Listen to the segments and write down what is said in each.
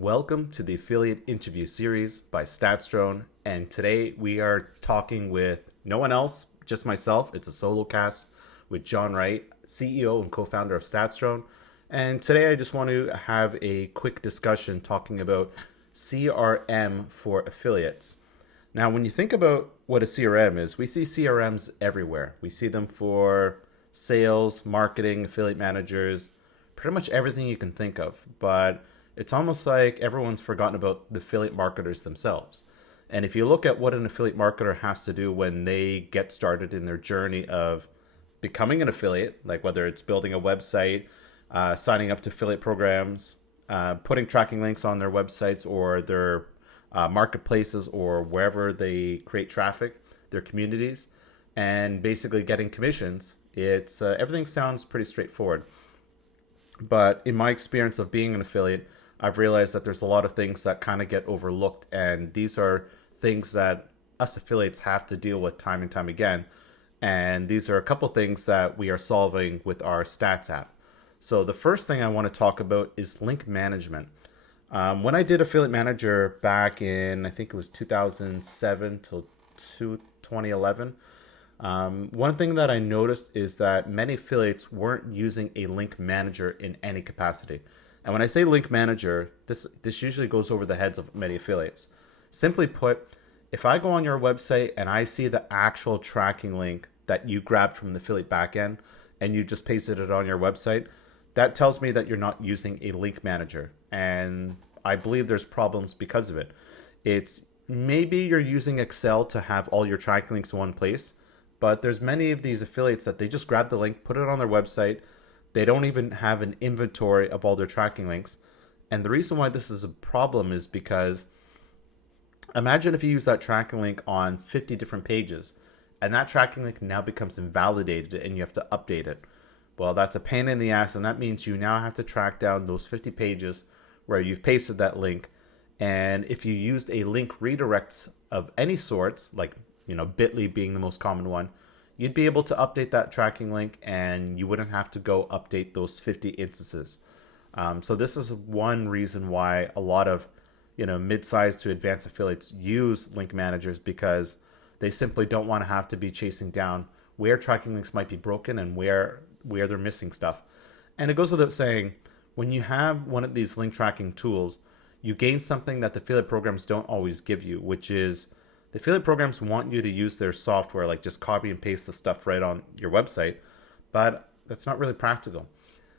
Welcome to the affiliate interview series by StatsDrone, and today we are talking with no one else, just myself. It's a solo cast with John Wright, CEO and co-founder of StatsDrone, and today I just want to have a quick discussion talking about CRM for affiliates. Now, when you think about what a CRM is, we see CRMs everywhere. We see them for sales, marketing, affiliate managers, pretty much everything you can think of, but it's almost like everyone's forgotten about the affiliate marketers themselves. And if you look at what an affiliate marketer has to do when they get started in their journey of becoming an affiliate, like whether it's building a website, signing up to affiliate programs, putting tracking links on their websites or their marketplaces or wherever they create traffic, their communities, and basically getting commissions, it's everything sounds pretty straightforward. But in my experience of being an affiliate, I've realized that there's a lot of things that kind of get overlooked, and these are things that us affiliates have to deal with time and time again. And these are a couple things that we are solving with our Stats app. So the first thing I want to talk about is link management. When I did Affiliate Manager back in, I think it was 2007 till 2011, one thing that I noticed is that many affiliates weren't using a link manager in any capacity. And when I say link manager, this usually goes over the heads of many affiliates. Simply put, if I go on your website and I see the actual tracking link that you grabbed from the affiliate backend and you just pasted it on your website, that tells me that you're not using a link manager. And I believe there's problems because of it. It's maybe you're using Excel to have all your tracking links in one place, but there's many of these affiliates that they just grab the link, put it on their website. They don't even have an inventory of all their tracking links. And the reason why this is a problem is because imagine if you use that tracking link on 50 different pages and that tracking link now becomes invalidated and you have to update it. Well, that's a pain in the ass, and that means you now have to track down those 50 pages where you've pasted that link. And if you used a link redirects of any sorts, like bit.ly being the most common one, you'd be able to update that tracking link and you wouldn't have to go update those 50 instances. So this is one reason why a lot of mid-sized to advanced affiliates use link managers, because they simply don't want to have to be chasing down where tracking links might be broken and where they're missing stuff. And it goes without saying, when you have one of these link tracking tools, you gain something that the affiliate programs don't always give you, which is the affiliate programs want you to use their software, like just copy and paste the stuff right on your website, but that's not really practical.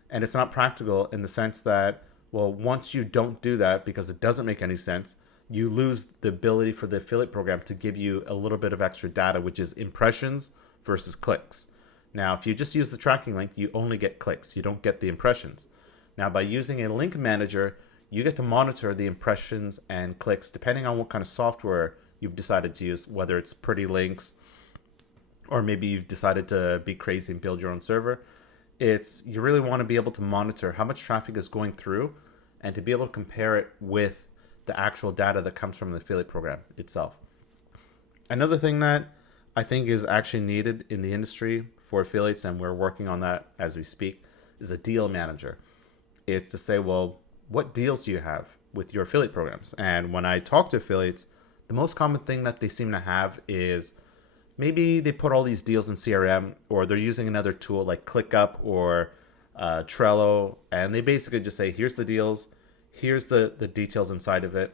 And it's not practical in the sense that, well, once you don't do that, because it doesn't make any sense, you lose the ability for the affiliate program to give you a little bit of extra data, which is impressions versus clicks. Now, if you just use the tracking link, you only get clicks. You don't get the impressions. Now, by using a link manager, you get to monitor the impressions and clicks depending on what kind of software you've decided to use, whether it's Pretty Links or maybe you've decided to be crazy and build your own server. You really want to be able to monitor how much traffic is going through and to be able to compare it with the actual data that comes from the affiliate program itself. Another thing that I think is actually needed in the industry for affiliates, and we're working on that as we speak, is a deal manager. It's to say, well, what deals do you have with your affiliate programs? And when I talk to affiliates, the most common thing that they seem to have is maybe they put all these deals in CRM, or they're using another tool like ClickUp or Trello, and they basically just say, here's the deals, here's the details inside of it.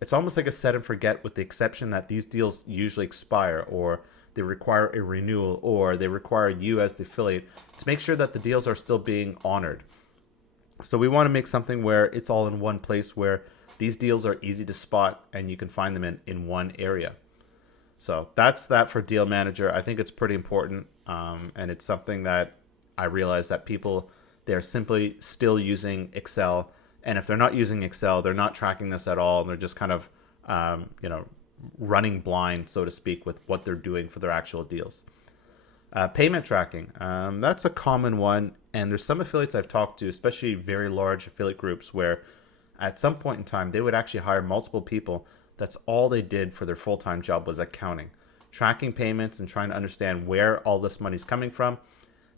It's almost like a set and forget, with the exception that these deals usually expire, or they require a renewal, or they require you as the affiliate to make sure that the deals are still being honored. So we want to make something where it's all in one place, where these deals are easy to spot and you can find them in one area. So that's that for Deal Manager. I think it's pretty important, and it's something that I realize that people, they're simply still using Excel. And if they're not using Excel, they're not tracking this at all. And they're just kind of, running blind, so to speak, with what they're doing for their actual deals. Payment tracking, that's a common one. And there's some affiliates I've talked to, especially very large affiliate groups, where at some point in time, they would actually hire multiple people. That's all they did for their full-time job was accounting, tracking payments and trying to understand where all this money's coming from.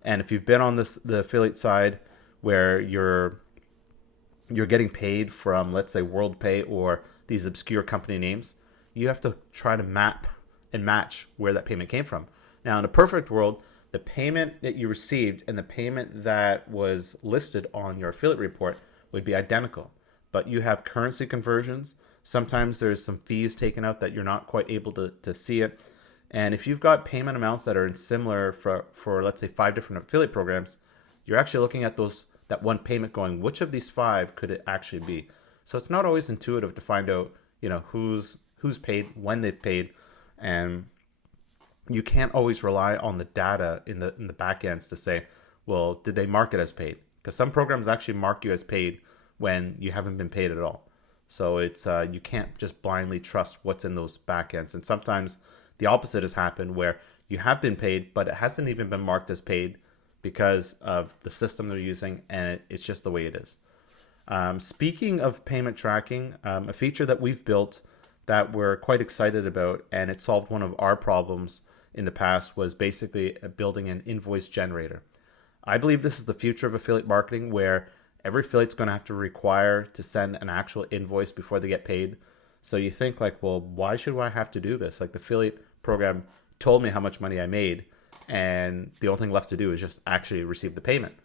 And if you've been on the affiliate side where you're you're getting paid from, let's say, WorldPay or these obscure company names, you have to try to map and match where that payment came from. Now, in a perfect world, the payment that you received and the payment that was listed on your affiliate report would be identical. But you have currency conversions. Sometimes there's some fees taken out that you're not quite able to see it. And if you've got payment amounts that are similar for let's say 5 different affiliate programs, you're actually looking at that one payment going, which of these 5 could it actually be? So it's not always intuitive to find out, who's paid, when they've paid, and you can't always rely on the data in the back ends to say, well, did they mark it as paid? Because some programs actually mark you as paid when you haven't been paid at all. So it's you can't just blindly trust what's in those back ends. And sometimes the opposite has happened where you have been paid, but it hasn't even been marked as paid because of the system they're using, and it's just the way it is. Speaking of payment tracking, a feature that we've built that we're quite excited about, and it solved one of our problems in the past, was basically building an invoice generator. I believe this is the future of affiliate marketing, where every affiliate's going to have to require to send an actual invoice before they get paid. So you think like, well, why should I have to do this? Like, the affiliate program told me how much money I made, and the only thing left to do is just actually receive the payment.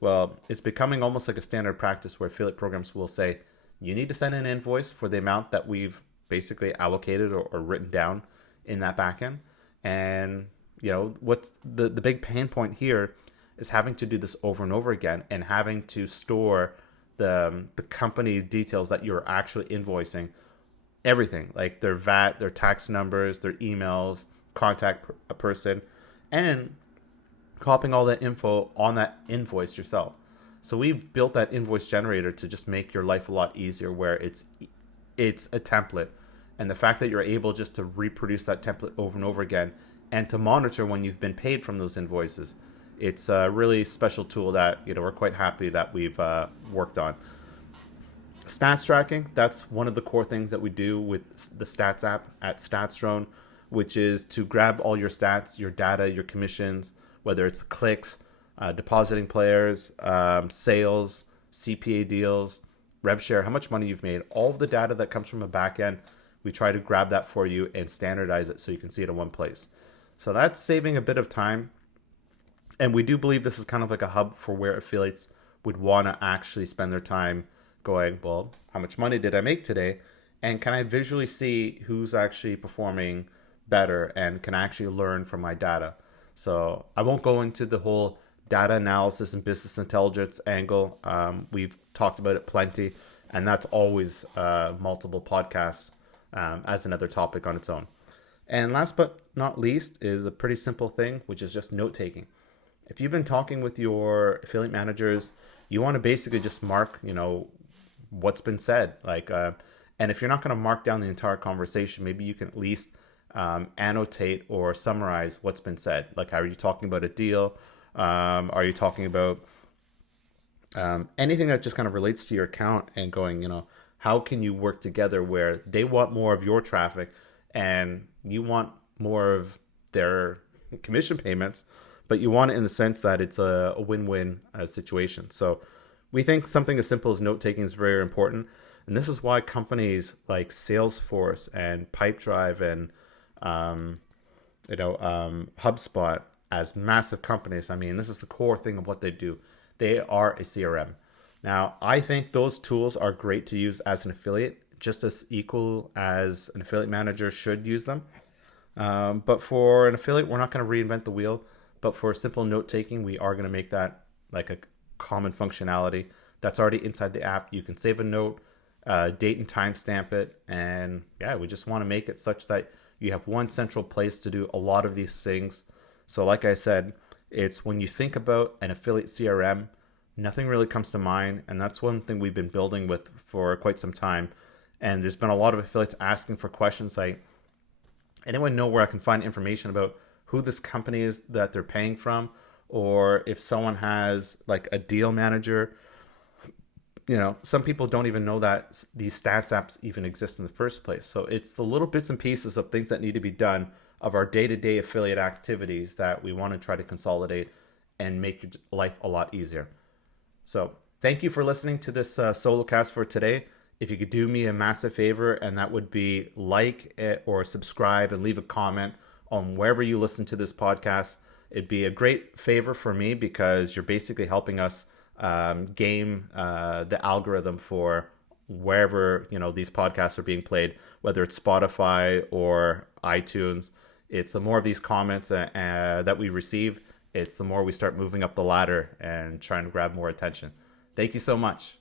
Well, it's becoming almost like a standard practice where affiliate programs will say, you need to send an invoice for the amount that we've basically allocated or written down in that backend. And, what's the big pain point here is having to do this over and over again, and having to store the company details that you're actually invoicing, everything, like their VAT, their tax numbers, their emails, contact a person, and copying all that info on that invoice yourself. So we've built that invoice generator to just make your life a lot easier, where it's a template. And the fact that you're able just to reproduce that template over and over again, and to monitor when you've been paid from those invoices, it's a really special tool that we're quite happy that we've worked on. Stats tracking, that's one of the core things that we do with the stats app at StatsDrone, which is to grab all your stats, your data, your commissions, whether it's clicks, depositing players, sales, CPA deals, rev share, how much money you've made, all of the data that comes from a back end. We try to grab that for you and standardize it so you can see it in one place. So that's saving a bit of time. And we do believe this is kind of like a hub for where affiliates would want to actually spend their time going, well, how much money did I make today? And can I visually see who's actually performing better and can actually learn from my data? So I won't go into the whole data analysis and business intelligence angle. We've talked about it plenty, and that's always multiple podcasts as another topic on its own. And last but not least is a pretty simple thing, which is just note taking. If you've been talking with your affiliate managers, you want to basically just mark, what's been said. And if you're not going to mark down the entire conversation, maybe you can at least annotate or summarize what's been said. Like, are you talking about a deal? Are you talking about anything that just kind of relates to your account, and going, how can you work together where they want more of your traffic and you want more of their commission payments, but you want it in the sense that it's a win-win situation. So we think something as simple as note-taking is very important. And this is why companies like Salesforce and Pipedrive and HubSpot, as massive companies, this is the core thing of what they do. They are a CRM. Now, I think those tools are great to use as an affiliate, just as equal as an affiliate manager should use them. But for an affiliate, we're not going to reinvent the wheel. But for simple note-taking, we are going to make that like a common functionality that's already inside the app. You can save a note, date and time stamp it. And yeah, we just want to make it such that you have one central place to do a lot of these things. So like I said, it's when you think about an affiliate CRM, nothing really comes to mind. And that's one thing we've been building with for quite some time. And there's been a lot of affiliates asking for questions like, anyone know where I can find information about who this company is that they're paying from, or if someone has like a deal manager? Some people don't even know that these stats apps even exist in the first place. So it's the little bits and pieces of things that need to be done of our day-to-day affiliate activities that we want to try to consolidate and make your life a lot easier. So Thank you for listening to this solo cast for today. If you could do me a massive favor, and that would be like it or subscribe and leave a comment on wherever you listen to this podcast. It'd be a great favor for me because you're basically helping us game the algorithm for wherever these podcasts are being played, whether it's Spotify or iTunes. It's the more of these comments that we receive, it's the more we start moving up the ladder and trying to grab more attention. Thank you so much.